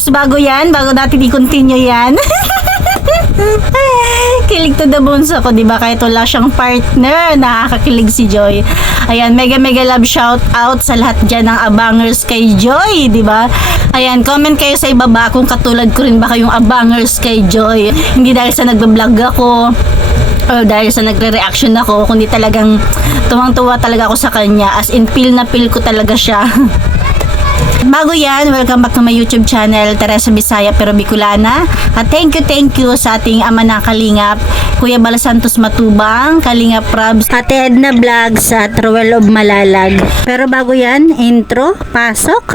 Oops, bago natin i-continue yan. Kilig to the bones ako, diba? Kahit wala siyang partner, nakakakilig si Joy. Ayan, mega love shout out sa lahat dyan ng abangers kay Joy, diba? Ayan, comment kayo sa ibaba kung katulad ko rin ba kayong abangers kay Joy. Hindi dahil sa nagbablog ako, o dahil sa nagre-reaction ako, kundi talagang tuwang-tuwa talaga ako sa kanya. As in, feel na feel ko talaga siya. Bago yan, welcome back to my YouTube channel, Teresa Bisaya pero Bicolana. At thank you sa ating ama na Kalingap, Kuya Bala Santos Matubang, Kalingap Probs, Ate Edna Vlogs at Roel of Malalag. Pero bago yan, intro, pasok.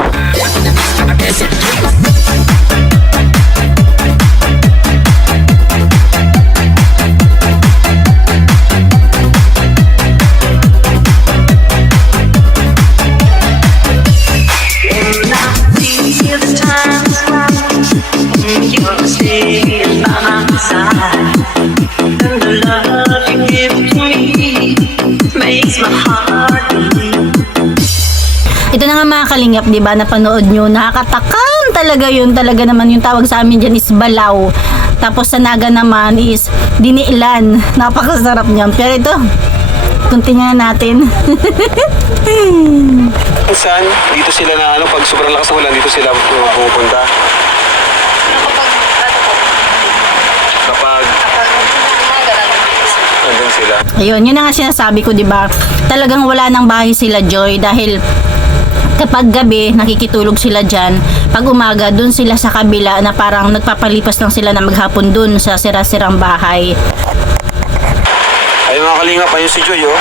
Ito na nga mga Kalingap, diba, napanood nyo, nakakatakam talaga yun. Talaga naman yung tawag sa amin dyan is balaw. Tapos sa Naga naman is diniilan. Napakasarap niyan. Pero ito, continue na natin. Saan? Dito sila na pag sobrang lakas ng ulan, dito sila pumupunta. Kapag nandun sila. Ayun, yun na nga sinasabi ko, diba? Talagang wala nang bahay sila, Joy, dahil kapag gabi, nakikitulog sila dyan. Pag umaga, dun sila sa kabila na parang nagpapalipas lang sila na maghapon dun sa sira-sirang bahay. Ay mga Kalingap, ayun si Joy, oh.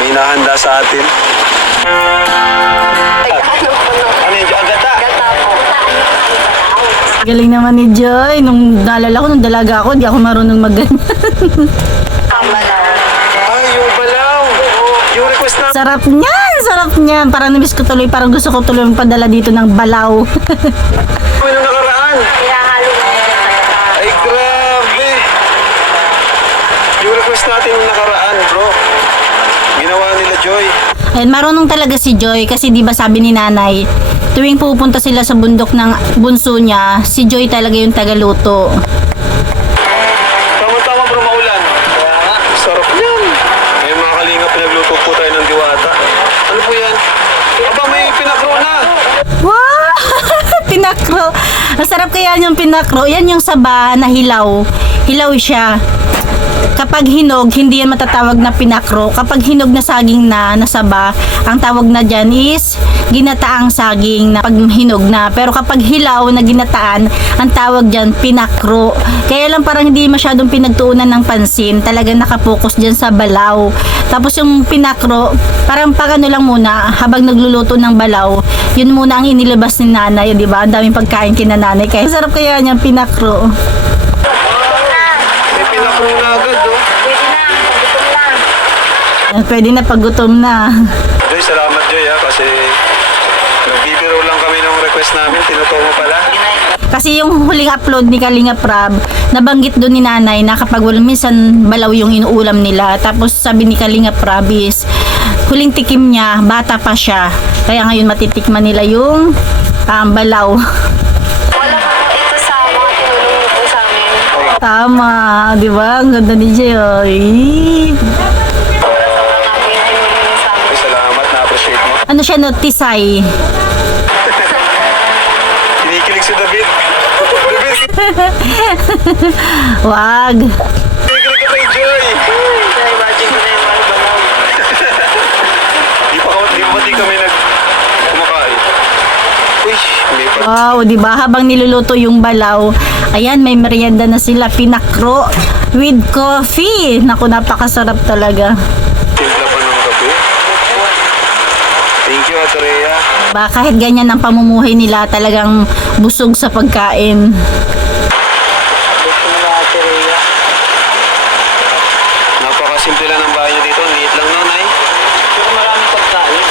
May hinahanda sa atin. Ano yun, agata? Galing naman ni Joy. Nung naalala ko, nung dalaga ako, hindi ako marunong mag-ganyan. Ay, yung balaw. Yung request na. Sarap niyan. Parang namiss ko tuloy, parang gusto ko tuloy padala dito ng balaw. Ay, nung nakaraan. Ay, grabe. Yung request natin nung nakaraan, bro. Ginawa nila Joy. Ayun, marunong talaga si Joy kasi di ba sabi ni nanay, tuwing pupunta sila sa bundok ng bunso niya, si Joy talaga yung tagaluto. Tama-tama bro, maulan. Sarap yan. Ngayon mga Kalingap, pinagluto po tayo ng diwata. Ano po yan? Aba, may pinakro na. Wow! Pinakro. Masarap kaya yung pinakro. Yan yung saba na hilaw. Hilaw siya. Kapag hinog, hindi yan matatawag na pinakro. Kapag hinog na saging na nasaba, ang tawag na dyan is ginataang saging na pag hinog na. Pero kapag hilaw na ginataan, ang tawag dyan pinakro. Kaya lang parang hindi masyadong pinagtuunan ng pansin. Talagang nakapokus dyan sa balaw. Tapos yung pinakro, parang pagano lang muna, habang nagluluto ng balaw, yun muna ang inilabas ni nanay, di ba? Ang daming pagkain kina nanay. Kaya sarap kaya niyang pinakro. May pinakro na agad, oh. Pwede na paggutom na. Joy, salamat Joy, ha, kasi nagbibiro lang kami ng request namin. Tinutuo mo pala. Kasi yung huling upload ni Kalingap Rob, nabanggit doon ni nanay na kapag minsan balaw yung inuulam nila. Tapos sabi ni Kalingap Rob is, huling tikim niya, bata pa siya. Kaya ngayon matitikman nila yung balaw. Wala ka po ito sa mga tinulong niyo po sa amin. Tama, di ba? Ang ganda ni Joy. Ay, salamat, na-appreciate mo. Ano siya, no? Tisay. Kinikilig si David. David, Wag. kinikilig ka kay Joy. Na-imagine ko na yung mga balaw. Di kami kumakain. Uy, may pa. Wow, di ba? Habang niluluto yung balaw, ayan, may merienda na sila. Pinakro with coffee. Naku, napakasarap talaga. Timpla pa ng kape. Thank you, Ate Rhea. Ba, kahit ganyan ang pamumuhay nila, talagang busog sa pagkain. Gusto mo na, Ate Rhea. Napakasimple lang ng bahay niyo dito. Ang liit lang, no, Nay? Pero maraming pagkain.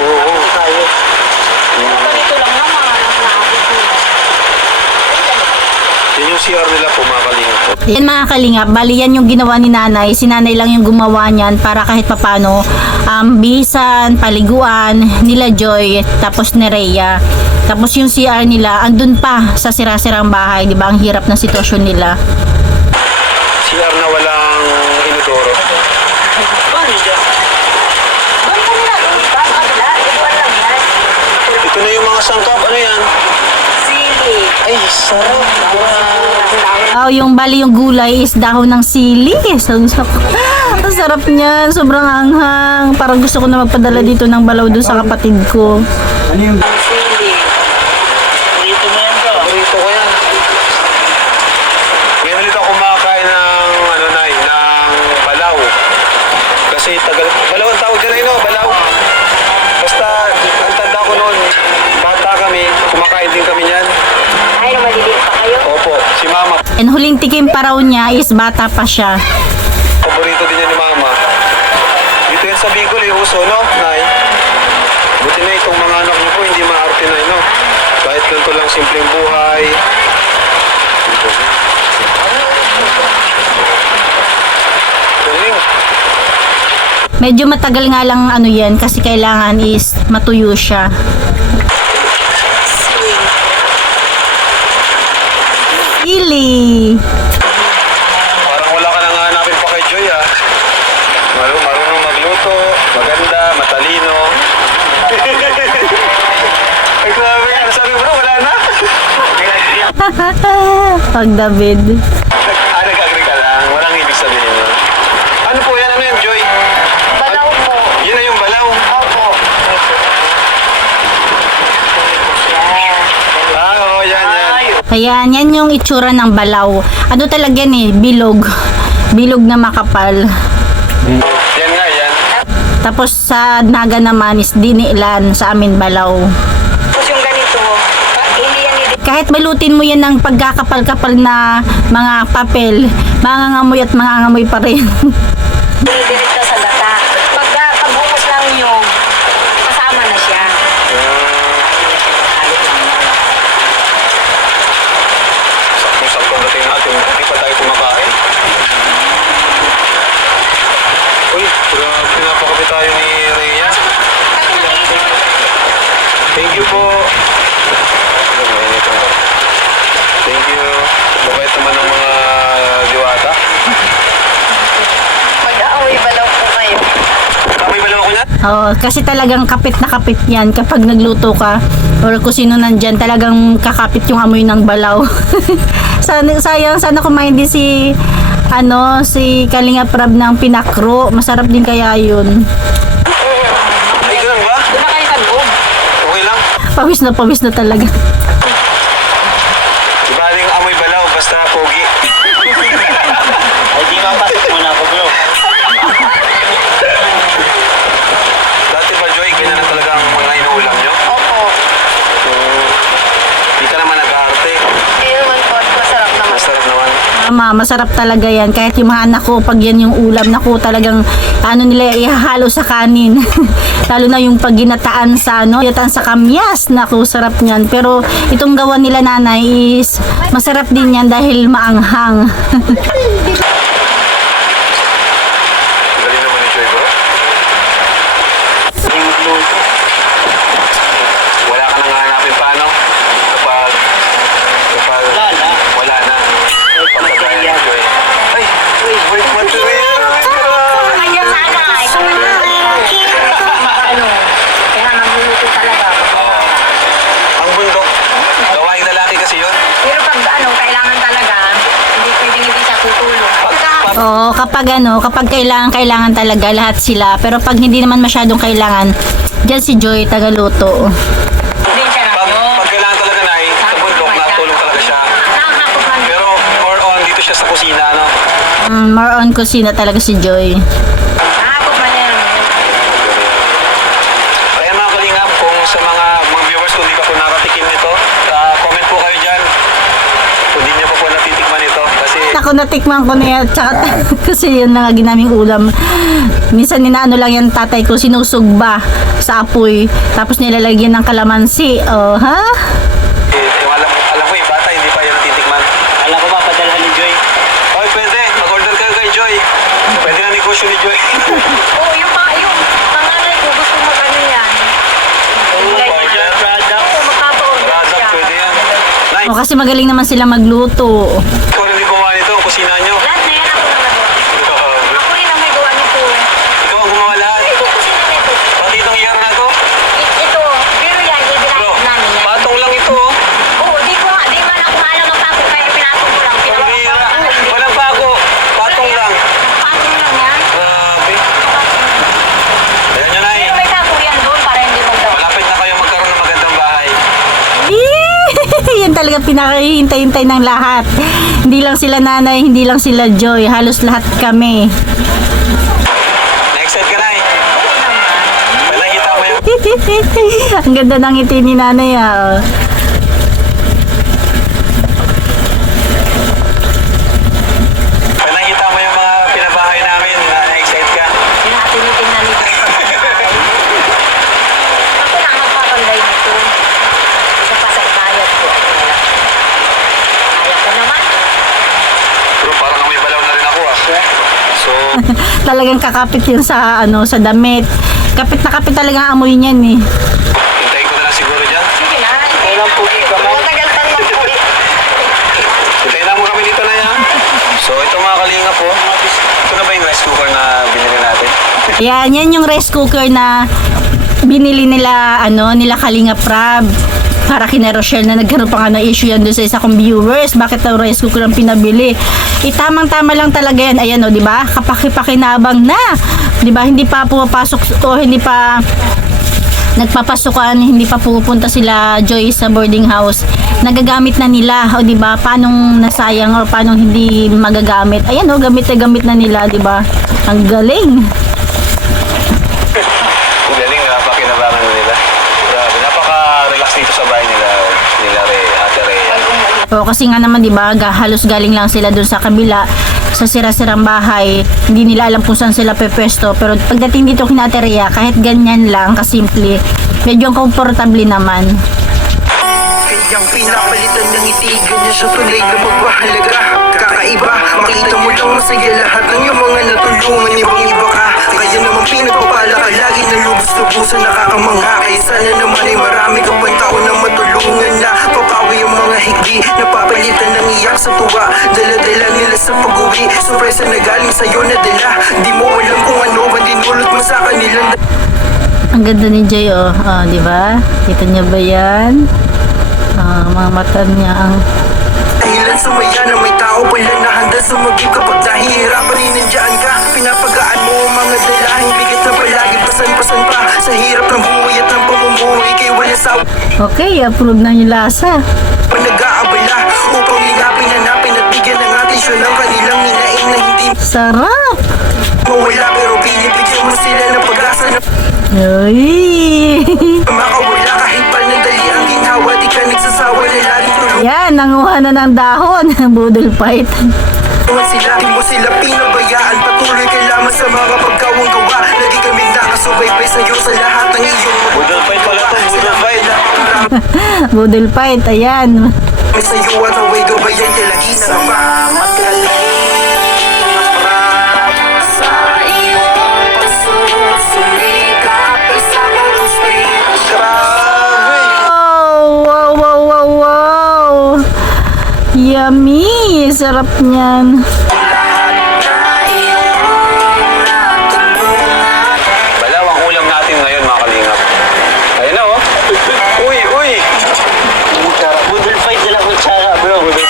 Oo. Tayo. Ganito lang naman. Nakakit nila. Yun yung CR nila po mga kalingap po. Yan mga kalingap, bali yan yung ginawa ni nanay. Si nanay lang yung gumawa niyan para kahit papano bisan, paliguan, nila Joy, tapos ni Rhea. Tapos yung CR nila, andun pa sa sira-sirang bahay, di ba? Ang hirap ng sitwasyon nila. CR na walang inodoro. Ito na yung mga sangkap. Ano yan? Ay, sarap. Oh, yung bali yung gulay is dahon ng sili. Ang sarap niyan. Sobrang anghang. Parang gusto ko na magpadala dito ng balaw doon sa kapatid ko. Paborito ko yan. Ngayon ulit ako kumakain ng balaw. Kasi balaw ang tawag dyan, no? Balaw. Basta, ang tanda ko noon, bata kami, kumakain din kami niyan. Ay, maliliit pa kayo? Opo, si Mama. And huling tikim pa raw niya is bata pa siya. Paborito din yan ni Mama. Dito yan sa Bicol, uso, no, Nay? Buti na itong mga anak niyo po, hindi maarte na, no? Kahit ganito lang simpleng buhay. Dito na. Galing. Medyo matagal nga lang ano yan kasi kailangan is matuyo siya. Sili! Parang wala ka nang hanapin pa kay Joy, ah. Marunong magluto, maganda, matalino. Ay, grabe. Ano sabi mo na? Wala na? Pag David. Nag-agree ka lang. Walang ibig sabihin yun. Ano po yan? Ano yan, Joy? Balaw po. Yun na yung balaw. Opo. Oo, yan. Ayan, yan yung itsura ng balaw. Ano talaga yan eh, bilog. Bilog na makapal. Yan nga, yan. Tapos sa naga naman is dinilan sa amin balaw. Tapos yung ganito, hindi yan Kahit balutin mo yan ng pagkakapal-kapal na mga papel, mangangamoy at mangangamoy pa rin. direkta sa gata. Pagbuhos lang yung kasama na siya. Saktong-saktong dating natin. Hindi pa tayo kumakain. Uy, grabe. Napakabi tayo ni Rhea. Thank you po. Thank you. Mabait naman ng mga diwata. Mag-aaway balaw po kayo. Kamay ba lang ako yan? Oo, kasi talagang kapit na kapit yan kapag nagluto ka or kung sino nandyan, talagang kakapit yung amoy ng balaw. Sana kumain din si Kalinga Prab ng pinakro. Masarap din kaya yun. Ay, ganun ba? Kumakain ka doon. Okay lang. Pawis na talaga. Diba yung amoy balaw, basta pogi. Ay, di mapasok muna ako, bro. Dati ba, Joy, ganyan na talaga ang mga inuulam nyo? Opo. Hindi ka naman nag-aarte. Hindi naman po. Masarap naman. Masarap naman. Tama, masarap talaga yan. Kahit yung mga anak ko, pag yan yung ulam, naku, talagang nila ihahalo sa kanin. Lalo na yung pag ginataan sa ginataan sa kamyas, naku, sarap niyan. Pero itong gawa nila nanay is masarap din yan dahil maanghang. Galing naman ni Joy, bro. Wala ka nang hanapin pa, no? Kapag Wala na. wala na. Pagkagaya ni Joy. Ay, wait, material. Kaya sana. Ito na. Ano? Kaya nagluluto talaga. Oo. Ang bundok, gawaing lalaki kasi yun. Pero pag kailangan talaga, hindi pwedeng hindi siya tutulong. Oo, kapag kailangan talaga lahat sila. Pero pag hindi naman masyadong kailangan, dyan si Joy tagaluto. Hindi siya Pag kailangan talaga na sa bundok, natulong talaga siya. nakakapag man. Pero more on dito siya sa kusina, no? More on kusina talaga si Joy. Nakakapag man yan. Kaya mga kalingap, kung sa mga viewers, kung di pa po nakatikim nito, comment po kayo dyan. Kung di nyo pa po natitikman ito. Kasi Ako natikman ko na yan, tsaka kasi yun na nga ginaming ulam. Minsan ninaano lang yan tatay ko, sinusugba sa apoy, tapos nilalagyan ng kalamansi. Oh, ha? yung alam ko yung bata, hindi pa yun natitikman. Alam ko ba, negosyo ni Joy. Oo, yung panganay ko gusto mo ano yan. Order product. Oo, magpapaorder Product, siya. pwede yan. Nay, O kasi magaling naman sila magluto. ikaw rin yung gumawa nito, kusina nyo. Lahat na yan ako na nagawa. Ako rin ang may gawa nito. Ikaw ang gumawa lahat. Ito kusina nito. Pati itong year na to. Ito, pero yan, Bro, ibinayad namin yan. patong lang ito. Oh. Oo, di man ako maalam ang pako, kaya pinatong ko lang. Ang bihira. Walang bago. Patong lang. Patong lang yan. Grabe. Ayan nyo, Nay. Pero may tako yan doon para hindi magdawa. Malapit na kayo magkaroon ng magandang bahay. Yan talaga pinakahihintay-hintay ng lahat. Hindi lang sila nanay, hindi lang sila Joy. Halos lahat kami. Na-excite ka, Nay. Pag nakita mo yung... Ang ganda ng ngiti ni nanay ah. Pag nakita mo yung mga pinabahay namin, na-excite ka. Tinitingnan nito. Ako lang magpapanday nito. Isa pa sa ibayad ko. Ako na lang. Kaya ko naman. Pero parang may balaw na rin ako ah. So, Talagang kakapit yun sa sa damit. Kapit na kapit talaga ang amoy niyan eh. hintayin ko na lang siguro dyan. Sige na. Kailan po ito? Matagal pa lang po. Hintayin lang mo kami dito na yan. So, ito mga kalinga po. Ito na ba yung rice cooker na binili natin? Yan yung rice cooker na binili nila nila Kalinga Prab para kina Rochelle na nagkaroon pa nga ng issue yan doon sa isa kong viewers. Bakit daw rice cooker ang pinabili? Tamang-tama lang talaga yan. Ayan di ba? Kapaki-pakinabang na. Di ba? Hindi pa pumapasok o hindi pa nagpapasukan, hindi pa pupunta sila Joy sa boarding house. Nagagamit na nila. O di ba? Paanong nasayang o paanong hindi magagamit? Ayan gamit na gamit na nila, di ba? Ang galing. Ang galing, napakinabangan na nila. Grabe, napaka-relax dito sa bahay nila Ate Rhea. O kasi nga naman 'di ba, halos galing lang sila doon sa kabila sa sira-sirang bahay. Hindi nila alam kung saan sila pepwesto, pero pagdating dito kina Ate Rhea, kahit ganyan lang kasimple, medyo komportable naman. Kanyang pinapalitan ng ngiti, ganyan siya tunay na magpahalaga. Kakaiba, makita mo lang masaya lahat ng iyong mga natulungan, ibang iba ka. Kaya naman pinagpapala ka, lagi na lubos-lubusan, nakakamangha. Kaya sana naman ay marami ka pang tao na matulungan na papawi ang mga higdi, napapalitan ng iyak sa tuwa. Dala-dala nila sa pag-uwi, sorpresa na galing sa'yo na dala. Di mo alam kung ano ba dinulot mo sa kanilang Ang ganda ni Jay di ba? Kita niya ba 'yan? Mga mata niya ang dahilan sumaya na may tao pala na handa sumagip kapag nahihirapan ninandyan ka. Pinapagaan mo ang mga dalahing bigat na palagi pasan-pasan pa sa hirap ng buhay at ng pamumuhay kay wala sa okay, approve na yung lasa. nag-aabala upang lingapin, hanapin at bigyan ng atensyon ng kanilang ninaing na hindi Sarap! mawala pero binibigyan mo sila ng pag-asa na Uy! makawala kahit panandali ang ginhawa. Di ka nagsasawa na laging tulungan Yan, nanguha na ng dahon. Budol fight. sila. Di mo sila pinabayaan, patuloy ka lamang sa mga pagkawang gawa. Lagi kaming nakasubaybay sa'yo sa lahat ng iyong Budol fight pala to, budol fight. Budol fight, ayan. May sa'yo at away gabayan talagi na salamat ka sa iyong pagsusumikap sa pag-usap. Grabe! Wow, wow, wow, wow. Yummy! Sarap niyan. Balaw ang ulam natin ngayon mga kalingap. Ayun na oh. Uy, uy! Budol fight nila kutsara, bro. Hindi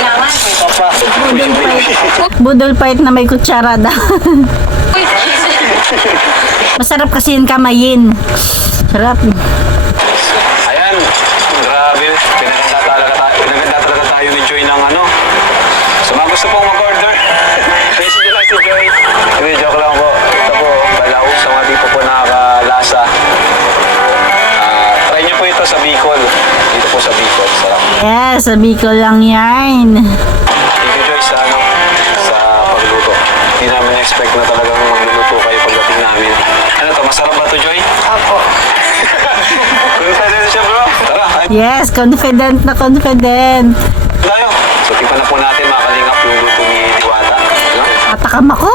naman. Papa. Budol fight. Budol fight na may kutsara daw. Masarap kasi yung kamayin. Sarap. Ayan, grabe. Pinaganda talaga tayo ni Joy ng ano. So mga gusto pong mag-order, message nyo lang si Joy. Hindi, joke lang po. Ito po, balaw sa mga di po nakakalasa. Try nyo po ito sa Bicol. Dito po sa Bicol. Sarap. Yes, sabi ko lang yan. Thank you Joy sa pagluto. Hindi namin expect na talagang magluluto kayo pagdating namin. Ano to, masarap ba to Joy? Opo. Confident siya bro. Tara, kain Yes, confident na confident. tayo. So tingnan na po natin mga kalingap yung luto ni Diwata. Ano? Atakam ako.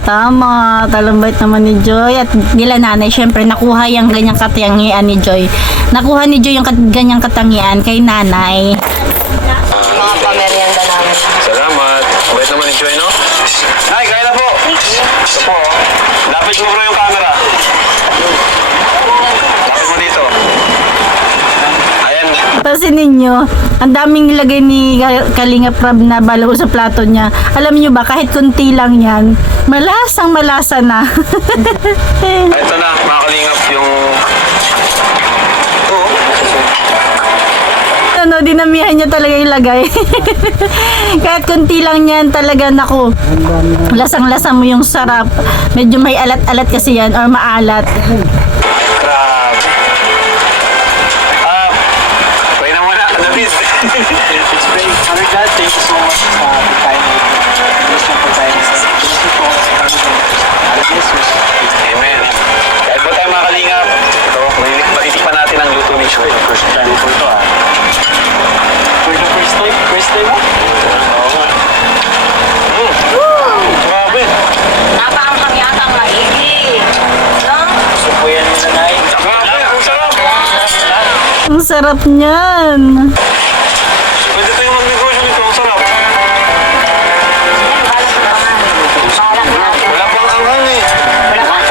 Tama, talambait naman ni Joy. At nila nanay, syempre, nakuha yung ganyang katangian ni Joy. Nakuha ni Joy yung ganyang katangian kay nanay. Mga pamerienda namin. Salamat. Bait naman ni Joy, no? Nay, kaya na po. Ito po, oh. Lapit mo bro yung camera. Lapit mo dito. Ayan. Kasi ninyo, ang daming nilagay ni Kalinga Prab na balaw sa plato niya. Alam niyo ba, kahit kunti lang yan, malasang malasa na. Ito na, mga kalingap, yung... Oo. Ano, dinamihan niya talaga ilagay. Kahit kunti lang yan talaga, naku. Lasang-lasa mo yung sarap. Medyo may alat-alat kasi yan, or maalat. Grabe. Pwede na muna. David. It's great. Father God, thank you so much sa pagkain na ito. Bless na pagkain na ito. Bless you po sa kami po. Jesus. Amen. Kahit po tayo mga kalingap, ito, matitikpan natin ang luto ni Joy. First time po ito ah. For the first time? First time mo? Oo nga. Grabe. Napakang yata ang maigi. No? Gusto po yan ni nanay. Grabe, ang sarap. Ang sarap niyan. Pwede tayong magnegosyo nito, ang sarap. Balak na. Wala pang anghang eh. Wala ka.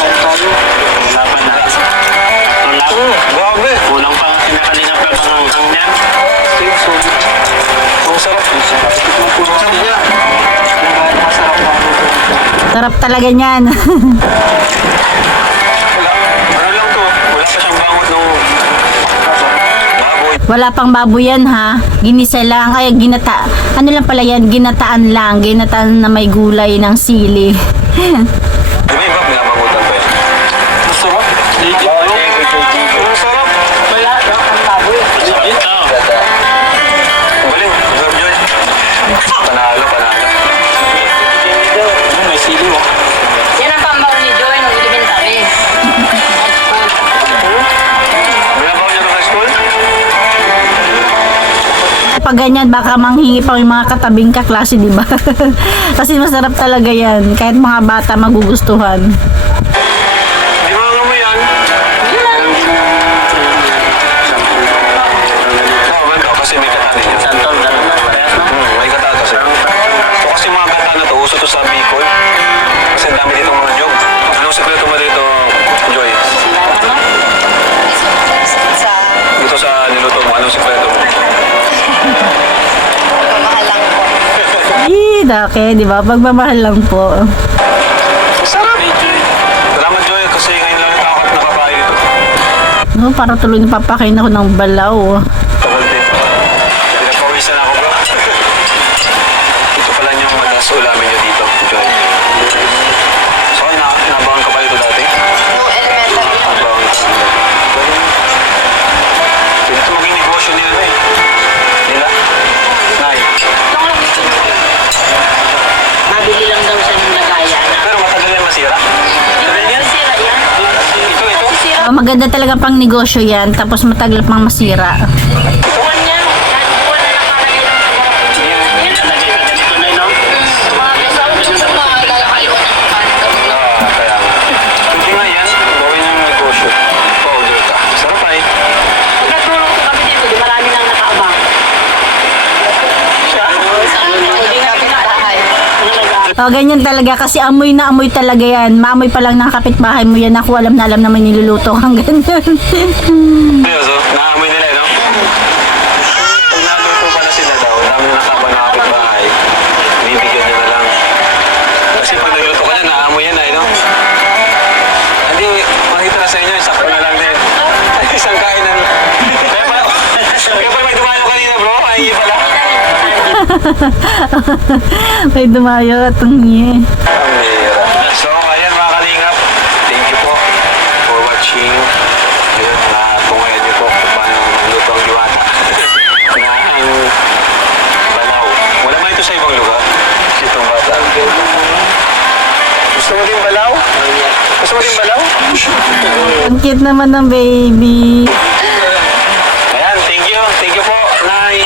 Wala pa na. Wala pa. Grabe. Kulang pa ang kinakalinap na panganghang niyan. Ang sarap. Ang sarap niya. Masarap na. Sarap talaga niyan. Wala. Ano lang to? Wala pa siyang bangot nung baboy. Wala pang baboy yan, ha. Ginisa lang. Ay, ginata. Ano lang pala yan? Ginataan lang. Ginataan na may gulay ng sili. Di ba iba pinabangutan pa yan? Masarap. Legit po. Ang sarap. Wala. Ang baboy. Legit. Galing. Ang sarap Joy. Panalo, panalo. May sili mo. Yan ang pambaw ni Joy nung ibinta rin. Binabaw niya ng high school? Pag ganyan, baka manghingi pa yung mga katabing kaklase, di ba? Kasi masarap talaga yan. Kahit mga bata magugustuhan. Di ba nga mo yan? Oo, ganito. Kasi may katanin yan. Santol. Ganun na. Parehas na. May katanin kasi. So kasi mga gata na to, uso to sa Bicol. Kasi ang dami ditong mga nyog. Anong sekreto mo dito, Joy? Sa Dito sa niluto mo, anong sekreto mo? pamahal lang po. Dake, di ba? Pagmamahal lang po. Sarap! Salamat, Joy, kasi ngayon lang yung takot nakakain dito. No, para tuloy napapakain ako ng balaw. Tagal din. Pinapawisan ako, bro. Ito pala yung madalas ulamin nyo dito, Joy. So, nabangan ka pa dito dati? No elementary. Nabangan ka. Pwede ito maging negosyo nila eh. Nila? Nay. Itong lang gusto mo. Mabili lang daw siya ng lagayan. Pero matagal na masira. Tagal yan? Sira yan. Ito. Sira. Maganda talaga pang negosyo yan, tapos matagal pang masira. Buwan niya. Kahit buwan na nakalagay lang sa harap. Yan ang Lagay ka ganito na no? mga kasama ko sa mga lalakaiwan ng kanto. Kaya nga. Hindi nga yan. Gawin ng negosyo. Pa-order ka. Sarap ay. Pag nagtulong ko kami dito, di marami lang nakaabang. Hindi na pinakahay. O, ganyan talaga kasi amoy na amoy talaga yan. Maamoy pa lang ng kapitbahay mo yan. Ako alam na alam naman niluluto kang ganyan. Seryoso? Naamoy nila, no? Pag naluto pa na sila daw, dami na nakabang na kapitbahay. Bibigyan nyo na lang. Kasi pag nagluto ka dyan, naamoy yan ay, no? Hindi, makita na sa inyo, sakto na lang din. Isang kainan. Kaya pa may dumalo kanina, bro. Ay, pala. May dumayo at tungi. Ang bihira. So, ayan mga kalingap. Thank you po for watching. Ayun, natungayan niyo po kung paano magluto ang diwata. Na ang balaw. Wala man ito sa ibang lugar. Itong bata. Gusto mo din balaw? Gusto mo din balaw? Ang cute naman ng baby. Ayan, thank you. Thank you po, Nay.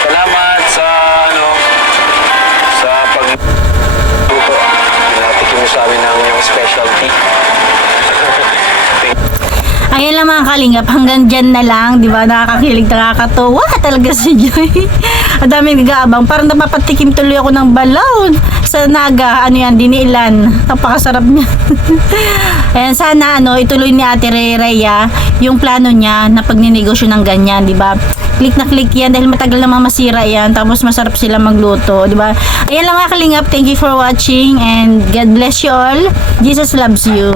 Salamat sa, sa pag-luto. Pinatikim mo sa Ayan lang mga kalingap, hanggang dyan na lang, di ba? Nakakakilig, nakakatuwa talaga si Joy. Ang daming nag-aabang, parang napapatikim tuloy ako ng balaw sa Naga, ano yan, diniilan. Napakasarap niya. Ayan, sana ituloy ni Ate Rhea yung plano niya na pagninegosyo ng ganyan, di ba? Click na click yan dahil matagal namang masira yan, tapos masarap sila magluto, di ba? Ayan lang mga kalingap, thank you for watching and God bless you all. Jesus loves you.